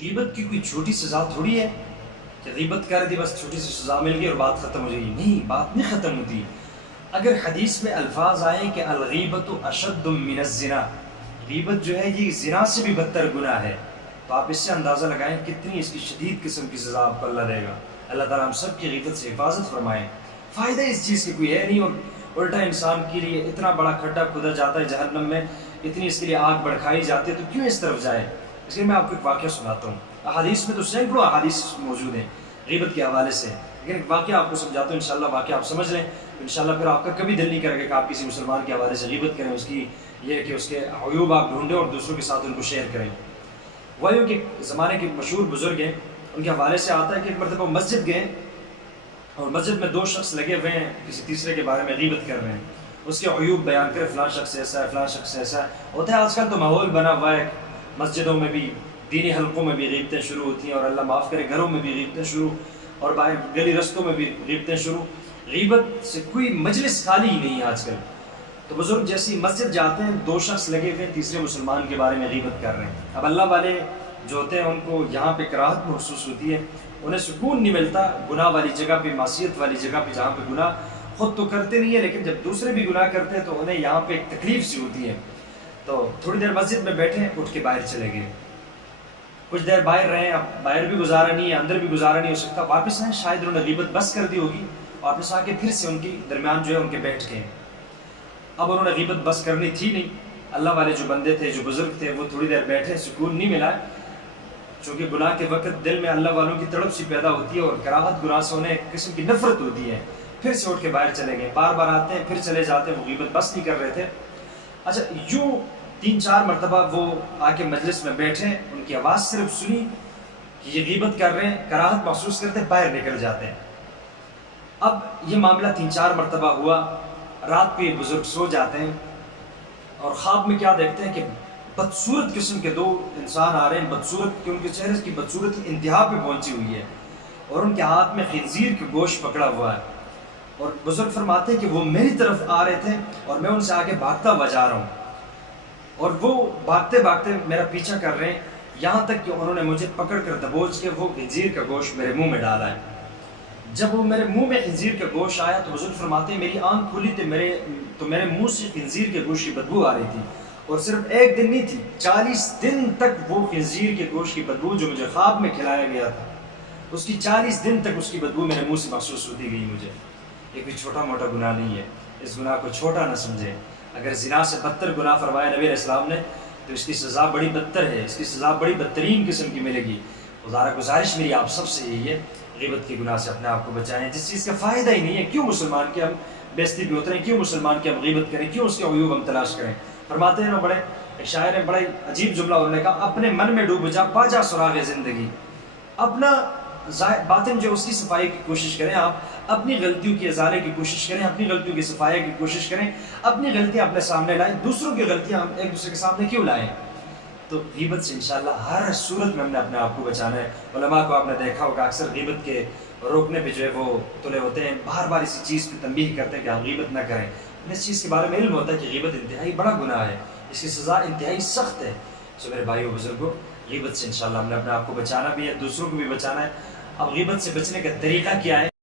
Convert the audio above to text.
غیبت کی کوئی چھوٹی سزا تھوڑی ہے کہ غیبت کر دی بس چھوٹی سی سزا مل گئی اور بات ختم ہو جائے گی. نہیں، بات نہیں ختم ہوتی. اگر حدیث میں الفاظ آئے کہ الغیبت اشد من الزنا، غیبت جو ہے یہ زنا سے بھی بدتر گناہ ہے، تو آپ اس سے اندازہ لگائیں کتنی اس کی شدید قسم کی سزا آپ کو اللہ دے گا. اللہ تعالیٰ ہم سب کی غیبت سے حفاظت فرمائے. فائدہ اس چیز کی کوئی ہے نہیں، اور الٹا انسان کے لیے اتنا بڑا کھڈا کھدا جاتا ہے جہنم میں، اتنی اس کے لیے آگ بڑکائی جاتی ہے، تو کیوں اس طرف جائے. اس لیے میں آپ کو ایک واقعہ سناتا ہوں. احادیث میں تو سینکڑوں احادیث موجود ہیں غیبت کے حوالے سے، لیکن ایک واقعہ آپ کو سمجھاتا ہوں. انشاءاللہ واقعہ آپ سمجھ لیں، انشاءاللہ پھر آپ کا کبھی دل نہیں کرے گا کہ آپ کسی مسلمان کے حوالے سے غیبت کریں. اس کی یہ کہ اس کے عیوب آپ ڈھونڈیں اور دوسروں کے ساتھ ان کو شیئر کریں. وہ یوں کہ زمانے کے مشہور بزرگ ہیں، ان کے حوالے سے آتا ہے کہ ایک مرتبہ مسجد گئے اور مسجد میں دو شخص لگے ہوئے ہیں کسی تیسرے کے بارے میں غیبت کر رہے ہیں، اس کے عیوب بیان کرے، فلاں شخص ایسا ہے، فلاں شخص ایسا ہے. ہوتا ہے آج کل تو ماحول بنا ہوا ہے، مسجدوں میں بھی، دینی حلقوں میں بھی غیبتیں شروع ہوتی ہیں، اور اللہ معاف کرے گھروں میں بھی غیبتیں شروع، اور باہر گلی رستوں میں بھی غیبتیں شروع. غیبت سے کوئی مجلس خالی ہی نہیں ہے آج کل. تو بزرگ جیسی مسجد جاتے ہیں، دو شخص لگے ہوئے تیسرے مسلمان کے بارے میں غیبت کر رہے ہیں. اب اللہ والے جو ہوتے ہیں ان کو یہاں پہ کراہت محسوس ہوتی ہے، انہیں سکون نہیں ملتا گناہ والی جگہ پہ، معصیت والی جگہ پہ، جہاں پہ گناہ خود تو کرتے نہیں ہیں لیکن جب دوسرے بھی گناہ کرتے ہیں تو انہیں یہاں پہ ایک تکلیف سی ہوتی ہے. تو تھوڑی دیر مسجد میں بیٹھے، اٹھ کے باہر چلے گئے. کچھ دیر باہر رہے، اب باہر بھی گزارا نہیں ہے، اندر بھی گزارا نہیں ہو سکتا، واپس آئے. شاید انہوں نے غیبت بس کر دی ہوگی، واپس آ کے پھر سے ان کی درمیان جو ہے ان کے بیٹھ گئے. اب انہوں نے غیبت بس کرنی تھی نہیں. اللہ والے جو بندے تھے، جو بزرگ تھے، وہ تھوڑی دیر بیٹھے، سکون نہیں ملا. چونکہ گناہ کے وقت دل میں اللہ والوں کی تڑپ سی پیدا ہوتی ہے اور کراہت گناہ سے انہیں ایک قسم کی نفرت ہوتی ہے. پھر سے اٹھ کے باہر چلے گئے. بار بار آتے ہیں، پھر چلے جاتے ہیں. وہ غیبت بس نہیں کر رہے تھے. اچھا، یوں 3-4 مرتبہ وہ آ کے مجلس میں بیٹھے، ان کی آواز صرف سنی کہ یہ غیبت کر رہے ہیں، کراہت محسوس کرتے، باہر نکل جاتے ہیں. اب یہ معاملہ 3-4 مرتبہ ہوا. رات کو یہ بزرگ سو جاتے ہیں اور خواب میں کیا دیکھتے ہیں کہ بدصورت قسم کے دو انسان آ رہے ہیں. بدصورت کہ ان کے چہرے کی بدصورت انتہا پہ پہنچی ہوئی ہے، اور ان کے ہاتھ میں خنزیر کا گوشت پکڑا ہوا ہے. اور بزرگ فرماتے ہیں کہ وہ میری طرف آ رہے تھے اور میں ان سے آگے بھاگتا ہوا جا رہا ہوں، اور وہ بھاگتے بھاگتے میرا پیچھا کر رہے ہیں، یہاں تک کہ انہوں نے مجھے پکڑ کر دبوچ کے وہ خنزیر کا گوشت میرے منہ میں ڈالا ہے. جب وہ میرے منہ میں خنزیر کا گوشت آیا تو بزرگ فرماتے ہیں میری آنکھ کھلی تو میرے منہ سے خنزیر کے گوشت کی بدبو آ رہی تھی. اور صرف ایک دن نہیں تھی، 40 دن تک وہ خنزیر کے گوشت کی بدبو جو مجھے خواب میں کھلایا گیا تھا، اس کی 40 دن تک اس کی بدبو میرے منہ سے محسوس ہوتی گئی مجھے. یہ کوئی چھوٹا موٹا گناہ نہیں ہے، اس گناہ کو چھوٹا نہ سمجھیں. اگر زنا سے بدتر گناہ فرمایا نبی علیہ السلام نے تو اس کی سزا بڑی بدتر ہے، اس کی سزا بڑی بدترین قسم کی ملے گی. گزارش میری آپ سب سے یہی ہے، غیبت کے گناہ سے اپنے آپ کو بچائیں. جس چیز کا فائدہ ہی نہیں ہے، کیوں مسلمان کے ہم بےزتی پہ اتریں، کیوں مسلمان کی ہم غیبت کریں، کیوں اس کے عیوب ہم تلاش کریں. فرماتے ہیں نا، بڑے ایک شاعر نے بڑا عجیب جملہ انہوں نے کہا، اپنے من میں ڈوب جا، پا جا سراغ زندگی. اپنا باطن جو اس کی صفائی کی کوشش کریں، آپ اپنی غلطیوں کی ازالے کی کوشش کریں، اپنی غلطیوں کی صفائی کی کوشش کریں. اپنی غلطیاں اپنے سامنے لائیں، دوسروں کی غلطیاں ہم ایک دوسرے کے سامنے کیوں لائیں. تو غیبت سے انشاءاللہ ہر صورت میں ہم نے اپنے آپ کو بچانا ہے. علماء کو آپ نے دیکھا ہوگا اکثر غیبت کے روکنے پہ جو ہے وہ تلے ہوتے ہیں، بار بار اسی چیز پہ تنبیہ کرتے ہیں کہ آپ غیبت نہ کریں. اس چیز کے بارے میں علم ہوتا ہے کہ غیبت انتہائی بڑا گناہ ہے، اس کی سزا انتہائی سخت ہے. سو میرے بھائیو بزرگوں، غیبت سے انشاءاللہ ہم نے اپنے آپ کو بچانا بھی ہے، دوسروں کو بھی بچانا ہے. اب غیبت سے بچنے کا طریقہ کیا ہے؟